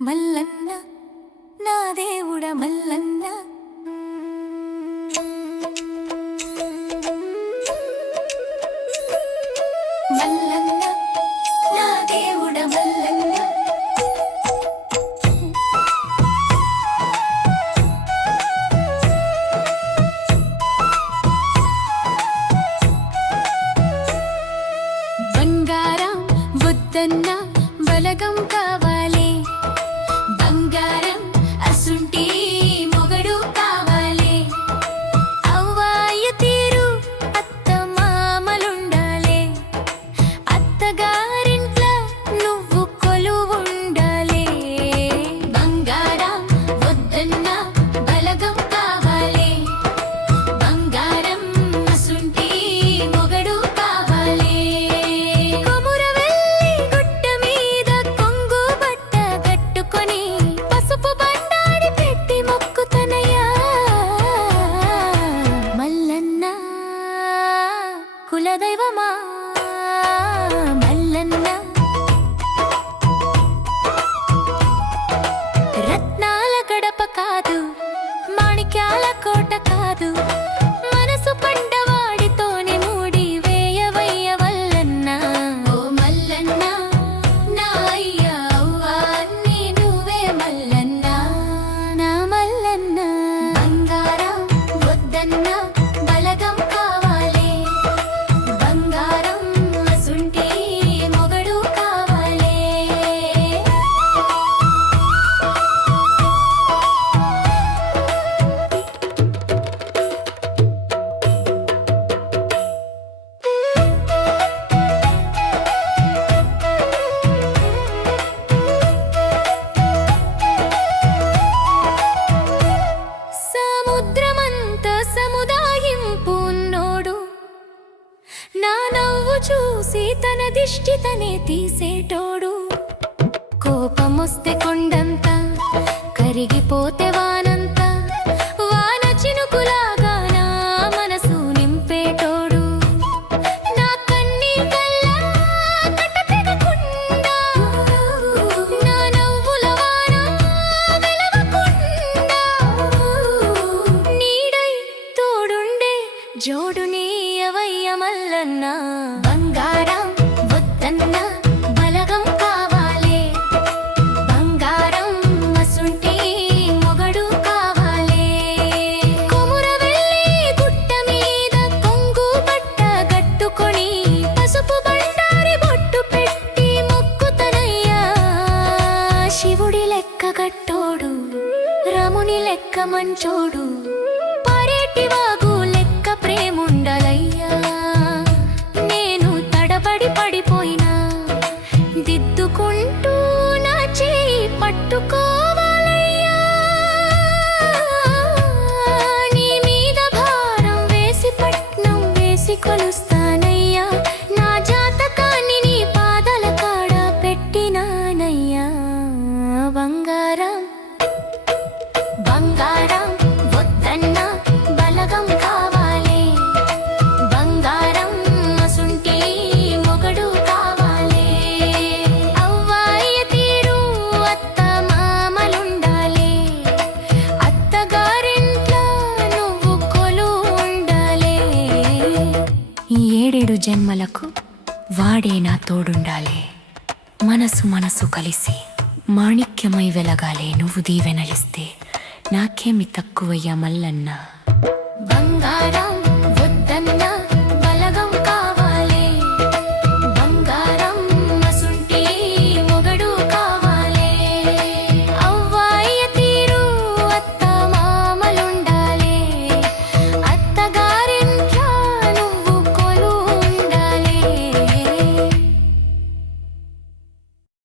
మల్లన్న నా దేవుడ మల్లన్న. మల్లన్న నా దేవుడ మల్లన్న. బంగారం వద్దన్న బలగం కావ కులదైవమా చూసి తన దిష్టి తనే తీసేటోడు. కోపమొస్తే కొండంత కరిగిపో వద్దన్న బలగం కావాలి. బంగారం మసుంటి మొగడు కావాలి. కొమురవెల్లి గుట్ట మీద కొంగు బట్ట కట్టుకొని పసుపు బండారి బొట్టు పెట్టి మొక్కుతనయ్యా శివుడి లెక్క గట్టోడు రముని లెక్క మంచోడు. అంటూ నా చేయి పట్టుకోవాలయ్యా. నీ మీద భారం వేసి పట్నం వేసి కొలుస్తానయ్యా ఏడేడు జన్మలకు వాడే నా తోడుండాలి. మనసు మనసు కలిసి మాణిక్యమై వెలగాలే నువ్వు దీవెనలిస్తే నాకేమి తక్కువయ్యా మల్లన్న. బంగారం